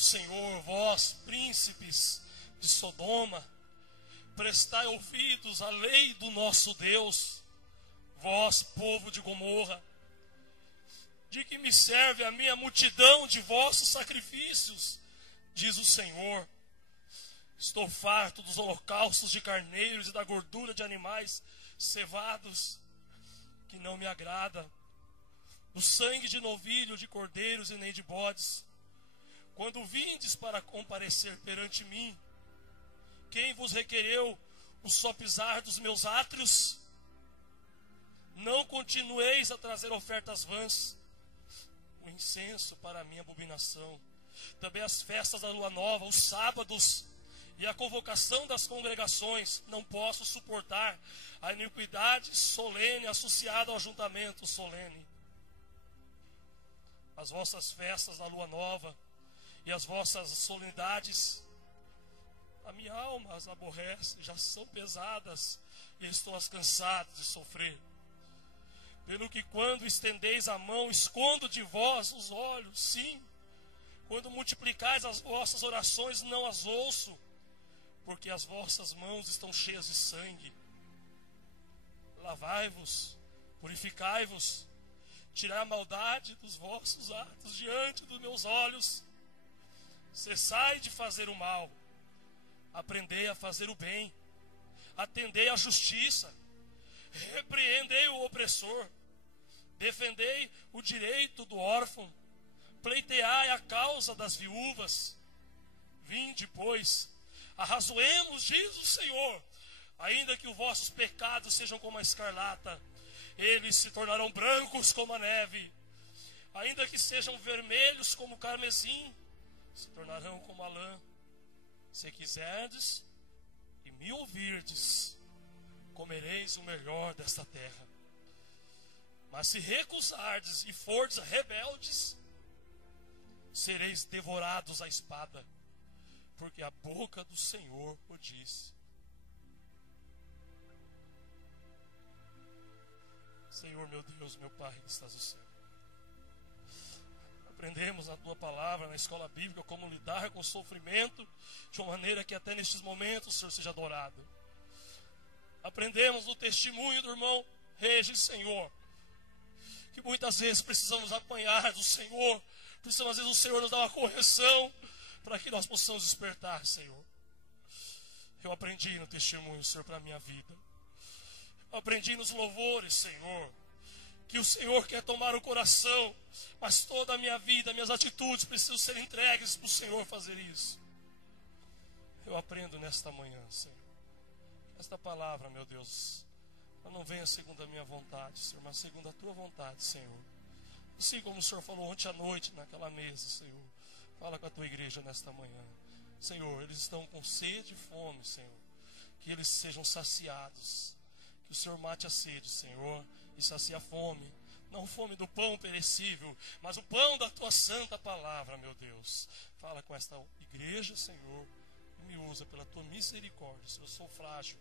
o Senhor, vós, príncipes de Sodoma, prestai ouvidos à lei do nosso Deus, vós, povo de Gomorra. De que me serve a minha multidão de vossos sacrifícios, diz o Senhor. Estou farto dos holocaustos de carneiros e da gordura de animais cevados, que não me agrada, do sangue de novilho, de cordeiros e nem de bodes. Quando vindes para comparecer perante mim, quem vos requereu o sopizar dos meus átrios? Não continueis a trazer ofertas vãs, o incenso para a minha abominação. Também as festas da lua nova, os sábados e a convocação das congregações. Não posso suportar a iniquidade solene associada ao ajuntamento solene. As vossas festas da lua nova e as vossas solenidades, a minha alma as aborrece, já são pesadas e estou cansado de sofrer. Pelo que quando estendeis a mão, escondo de vós os olhos. Sim, quando multiplicais as vossas orações, não as ouço, porque as vossas mãos estão cheias de sangue. Lavai-vos, purificai-vos, tirai a maldade dos vossos atos diante dos meus olhos. Cessai de fazer o mal, aprendei a fazer o bem, atendei à justiça, repreendei o opressor, defendei o direito do órfão, pleiteai a causa das viúvas. Vinde, pois, arrazoemos, diz o Senhor, ainda que os vossos pecados sejam como a escarlata, eles se tornarão brancos como a neve. Ainda que sejam vermelhos como o carmesim, se tornarão como a lã. Se quiserdes e me ouvirdes, comereis o melhor desta terra. Mas se recusardes e fordes rebeldes, sereis devorados à espada, porque a boca do Senhor o diz. Senhor, meu Deus, meu Pai que estás no céu, aprendemos na Tua palavra, na escola bíblica, como lidar com o sofrimento de uma maneira que até nestes momentos o Senhor seja adorado. Aprendemos no testemunho do irmão Regis, Senhor, que muitas vezes precisamos apanhar do Senhor, precisamos às vezes o Senhor nos dar uma correção para que nós possamos despertar, Senhor. Eu aprendi no testemunho, Senhor, para a minha vida. Eu aprendi nos louvores, Senhor, que o Senhor quer tomar o coração, mas toda a minha vida, minhas atitudes precisam ser entregues para o Senhor fazer isso. Eu aprendo nesta manhã, Senhor, esta palavra, meu Deus, ela não venha segundo a minha vontade, Senhor, mas segundo a Tua vontade, Senhor. Assim como o Senhor falou ontem à noite naquela mesa, Senhor, fala com a Tua igreja nesta manhã. Senhor, eles estão com sede e fome, Senhor, que eles sejam saciados, que o Senhor mate a sede, Senhor, e sacia a fome, não fome do pão perecível, mas o pão da Tua santa palavra, meu Deus. Fala com esta igreja, Senhor, e me usa pela Tua misericórdia, Senhor. Eu sou frágil,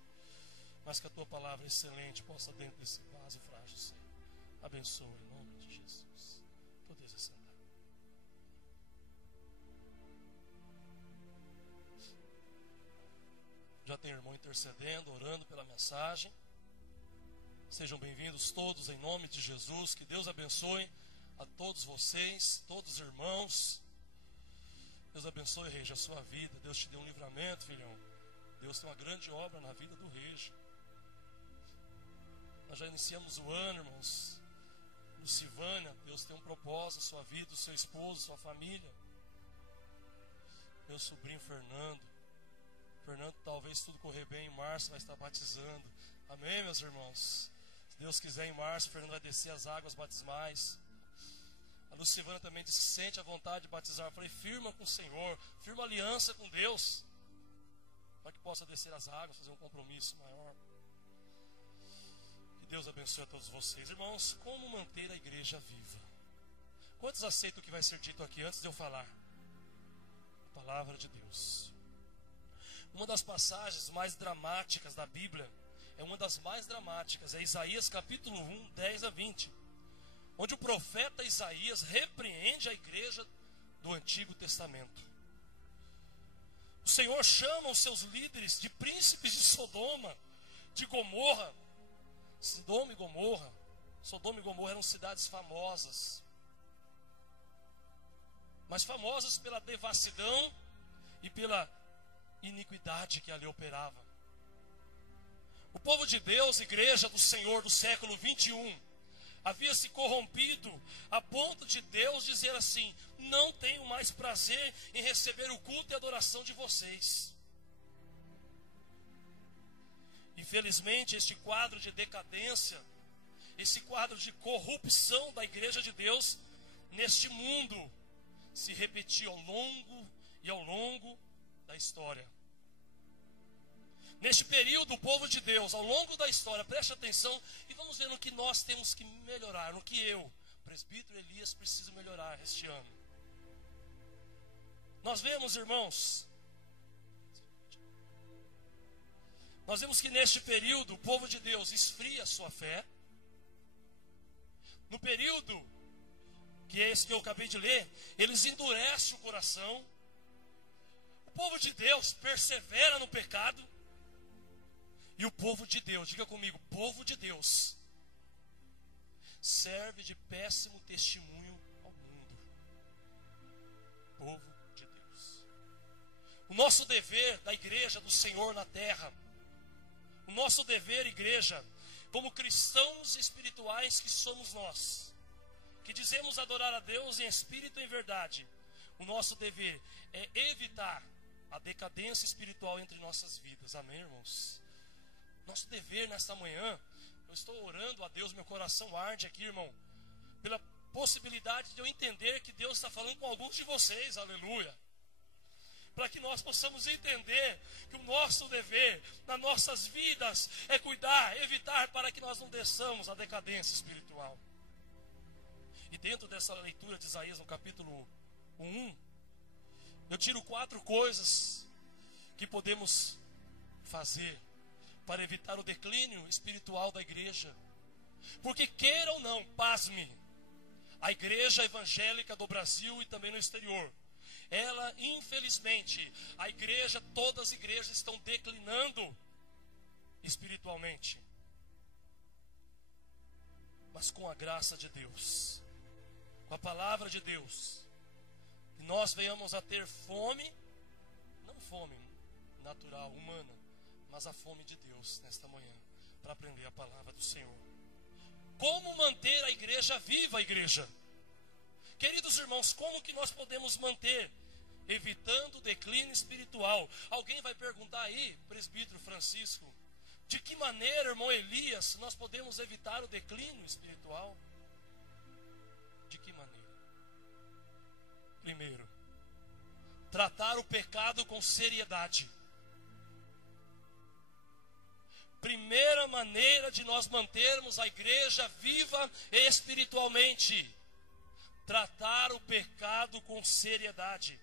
mas que a Tua palavra excelente possa dentro desse vaso frágil, Senhor. Abençoe em nome de Jesus. Podeis assentar. Já tem irmão intercedendo, orando pela mensagem. Sejam bem-vindos todos em nome de Jesus. Que Deus abençoe a todos vocês, todos os irmãos. Deus abençoe, Regi, a sua vida. Deus te dê um livramento, filhão. Deus tem uma grande obra na vida do Regi. Nós já iniciamos o ano, irmãos. Lucivânia, Deus tem um propósito, sua vida, o seu esposo, sua família. Meu sobrinho Fernando, talvez tudo correr bem, em março vai estar batizando. Amém, meus irmãos? Se Deus quiser, em março, Fernando vai descer as águas batismais. A Lucivana também disse que sente a vontade de batizar. Eu falei, firma com o Senhor, firma aliança com Deus, para que possa descer as águas, fazer um compromisso maior. Que Deus abençoe a todos vocês. Irmãos, como manter a igreja viva? Quantos aceitam o que vai ser dito aqui antes de eu falar? A palavra de Deus. Uma das passagens mais dramáticas da Bíblia, é uma das mais dramáticas, é Isaías capítulo 1, 10 a 20, onde o profeta Isaías repreende a igreja do Antigo Testamento. Senhor chama os seus líderes de príncipes de Sodoma, de Gomorra. Sodoma e Gomorra eram cidades famosas, mas famosas pela devassidão e pela iniquidade que ali operava. O povo de Deus, igreja do Senhor do século 21, havia se corrompido a ponto de Deus dizer assim: não tenho mais prazer em receber o culto e a adoração de vocês. Infelizmente, este quadro de decadência, esse quadro de corrupção da igreja de Deus neste mundo, se repetiu ao longo da história. Neste período, o povo de Deus, ao longo da história, preste atenção e vamos ver no que nós temos que melhorar, no que eu, presbítero Elias, preciso melhorar este ano. Nós vemos, irmãos, que neste período, o povo de Deus esfria a sua fé. No período, que é esse que eu acabei de ler, eles endurecem o coração. O povo de Deus persevera no pecado. E o povo de Deus, diga comigo, povo de Deus, serve de péssimo testemunho ao mundo. Povo de Deus. O nosso dever da igreja do Senhor na terra, o nosso dever, igreja, como cristãos espirituais que somos nós, que dizemos adorar a Deus em espírito e em verdade, o nosso dever é evitar a decadência espiritual entre nossas vidas. Amém, irmãos? Nosso dever nesta manhã, eu estou orando a Deus, meu coração arde aqui, irmão, pela possibilidade de eu entender que Deus está falando com alguns de vocês, aleluia. Para que nós possamos entender que o nosso dever nas nossas vidas é cuidar, evitar para que nós não desçamos a decadência espiritual. E dentro dessa leitura de Isaías no capítulo 1, eu tiro 4 coisas que podemos fazer para evitar o declínio espiritual da igreja. Porque queira ou não, pasme, a igreja evangélica do Brasil e também no exterior, ela, infelizmente, todas as igrejas estão declinando espiritualmente. Mas com a graça de Deus, com a palavra de Deus, que nós venhamos a ter fome, não fome natural, humana, mas a fome de Deus nesta manhã, para aprender a palavra do Senhor. Como manter a igreja viva, igreja? Queridos irmãos, como que nós podemos manter, evitando o declínio espiritual? Alguém vai perguntar aí, presbítero Francisco, de que maneira, irmão Elias, nós podemos evitar o declínio espiritual? De que maneira? Primeiro, tratar o pecado com seriedade. Primeira maneira de nós mantermos a igreja viva espiritualmente, tratar o pecado com seriedade.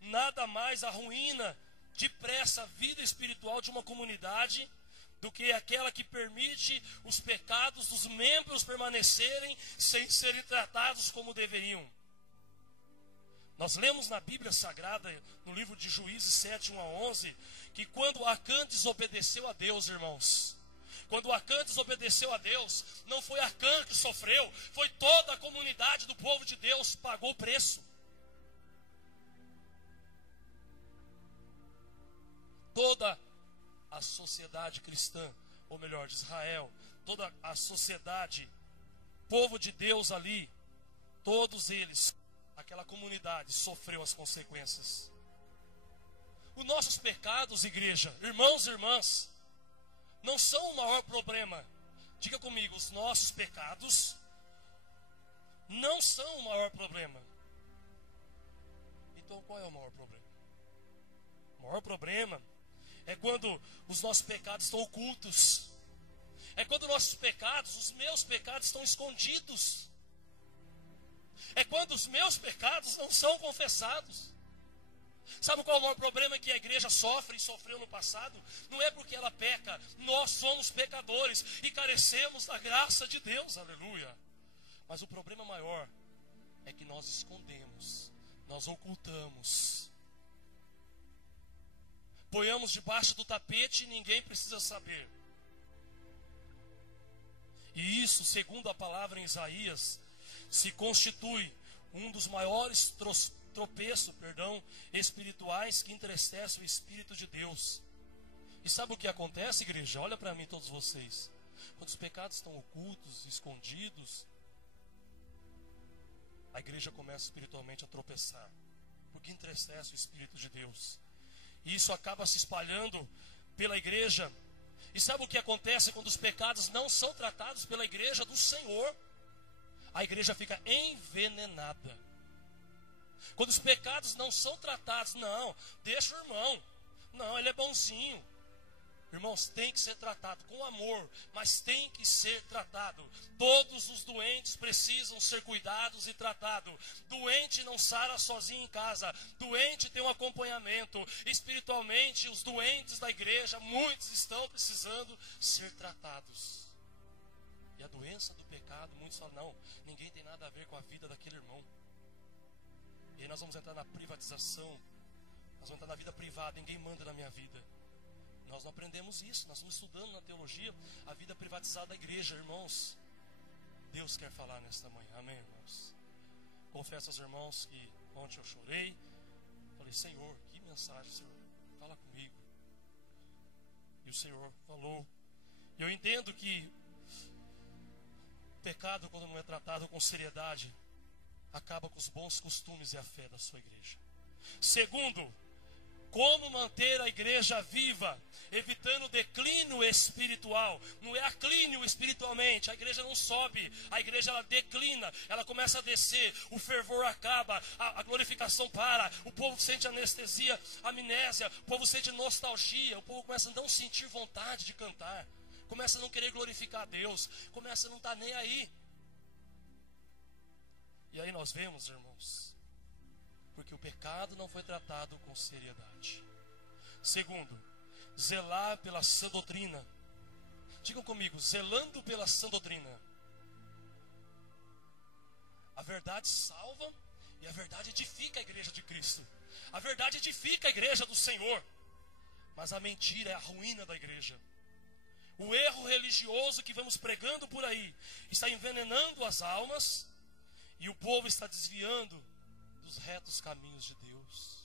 Nada mais arruína depressa a vida espiritual de uma comunidade do que aquela que permite os pecados dos membros permanecerem sem serem tratados como deveriam. Nós lemos na Bíblia Sagrada, no livro de Juízes 7, 1 a 11, que quando Acã desobedeceu a Deus, irmãos, quando Acã desobedeceu a Deus, não foi Acã que sofreu, foi toda a comunidade do povo de Deus que pagou o preço. Toda a sociedade cristã, ou melhor, de Israel, toda a sociedade, povo de Deus ali, todos eles, aquela comunidade sofreu as consequências. Os nossos pecados, igreja, irmãos e irmãs, não são o maior problema. Diga comigo, os nossos pecados não são o maior problema. Então qual é o maior problema? O maior problema é quando os nossos pecados estão ocultos. É quando nossos pecados, os meus pecados estão escondidos. É quando os meus pecados não são confessados. Sabe qual é o maior problema que a igreja sofre e sofreu no passado? Não é porque ela peca, nós somos pecadores e carecemos da graça de Deus, aleluia. Mas o problema maior é que nós escondemos, nós ocultamos. ponhamos debaixo do tapete e ninguém precisa saber. E isso, segundo a palavra em Isaías, se constitui um dos maiores tropeços espirituais que entristece o Espírito de Deus. E sabe o que acontece, igreja? Olha para mim, todos vocês. Quando os pecados estão ocultos, escondidos, a igreja começa espiritualmente a tropeçar, porque entristece o Espírito de Deus. E isso acaba se espalhando pela igreja. E sabe o que acontece quando os pecados não são tratados pela igreja do Senhor? A igreja fica envenenada. Quando os pecados não são tratados, não, deixa o irmão, não, ele é bonzinho. Irmãos, tem que ser tratado com amor, mas tem que ser tratado. Todos os doentes precisam ser cuidados e tratados. Doente não sara sozinho em casa. Doente tem um acompanhamento. Espiritualmente, os doentes da igreja, muitos estão precisando ser tratados. E a doença do pecado, muitos falam, não, ninguém tem nada a ver com a vida daquele irmão. E aí nós vamos entrar na privatização. Nós vamos entrar na vida privada, ninguém manda na minha vida. Nós não aprendemos isso, nós estamos estudando na teologia a vida privatizada da igreja, irmãos. Deus quer falar nesta manhã, amém, irmãos? Confesso aos irmãos que ontem eu chorei. Falei, Senhor, que mensagem, Senhor, fala comigo. E o Senhor falou. E eu entendo que o pecado, quando não é tratado com seriedade, acaba com os bons costumes e a fé da sua igreja. Segundo, como manter a igreja viva, evitando o declínio espiritual. Não é aclínio espiritualmente, a igreja não sobe, a igreja ela declina, ela começa a descer, o fervor acaba, a glorificação para, o povo sente anestesia, amnésia, o povo sente nostalgia, o povo começa a não sentir vontade de cantar, começa a não querer glorificar a Deus, começa a não estar nem aí. E aí nós vemos, irmãos, porque o pecado não foi tratado com seriedade. Segundo, zelar pela sã doutrina. Digam comigo, zelando pela sã doutrina. A verdade salva e a verdade edifica a igreja de Cristo. A verdade edifica a igreja do Senhor. Mas a mentira é a ruína da igreja. O erro religioso que vamos pregando por aí está envenenando as almas e o povo está desviando dos retos caminhos de Deus.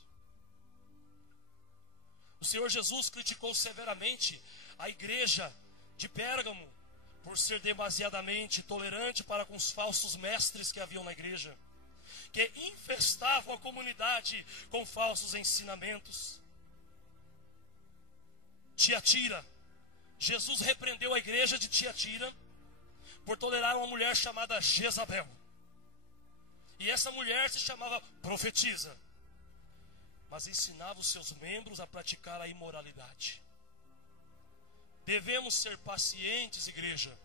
O Senhor Jesus criticou severamente a igreja de Pérgamo por ser demasiadamente tolerante para com os falsos mestres que haviam na igreja, que infestavam a comunidade com falsos ensinamentos. Tiatira, Jesus repreendeu a igreja de Tiatira por tolerar uma mulher chamada Jezabel. E essa mulher se chamava profetisa, mas ensinava os seus membros a praticar a imoralidade. Devemos ser pacientes, igreja,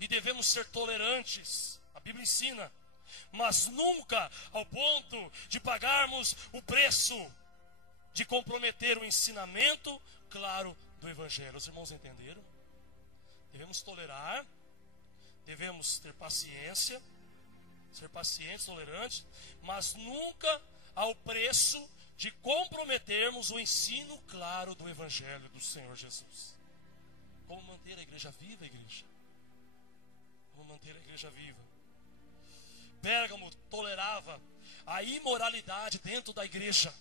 e devemos ser tolerantes, a Bíblia ensina, mas nunca ao ponto de pagarmos o preço de comprometer o ensinamento claro do Evangelho. Os irmãos entenderam? Devemos tolerar, devemos ter paciência, ser pacientes, tolerantes, mas nunca ao preço de comprometermos o ensino claro do Evangelho do Senhor Jesus. Como manter a igreja viva, igreja? Como manter a igreja viva? Pérgamo tolerava a imoralidade dentro da igreja.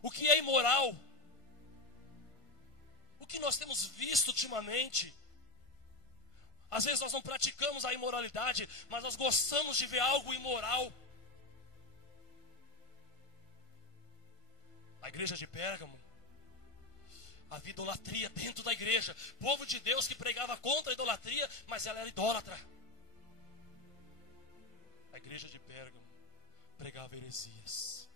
O que é imoral? O que nós temos visto ultimamente? Às vezes nós não praticamos a imoralidade, mas nós gostamos de ver algo imoral. A igreja de Pérgamo, havia idolatria dentro da igreja. Povo de Deus que pregava contra a idolatria, mas ela era idólatra. A igreja de Pérgamo pregava heresias.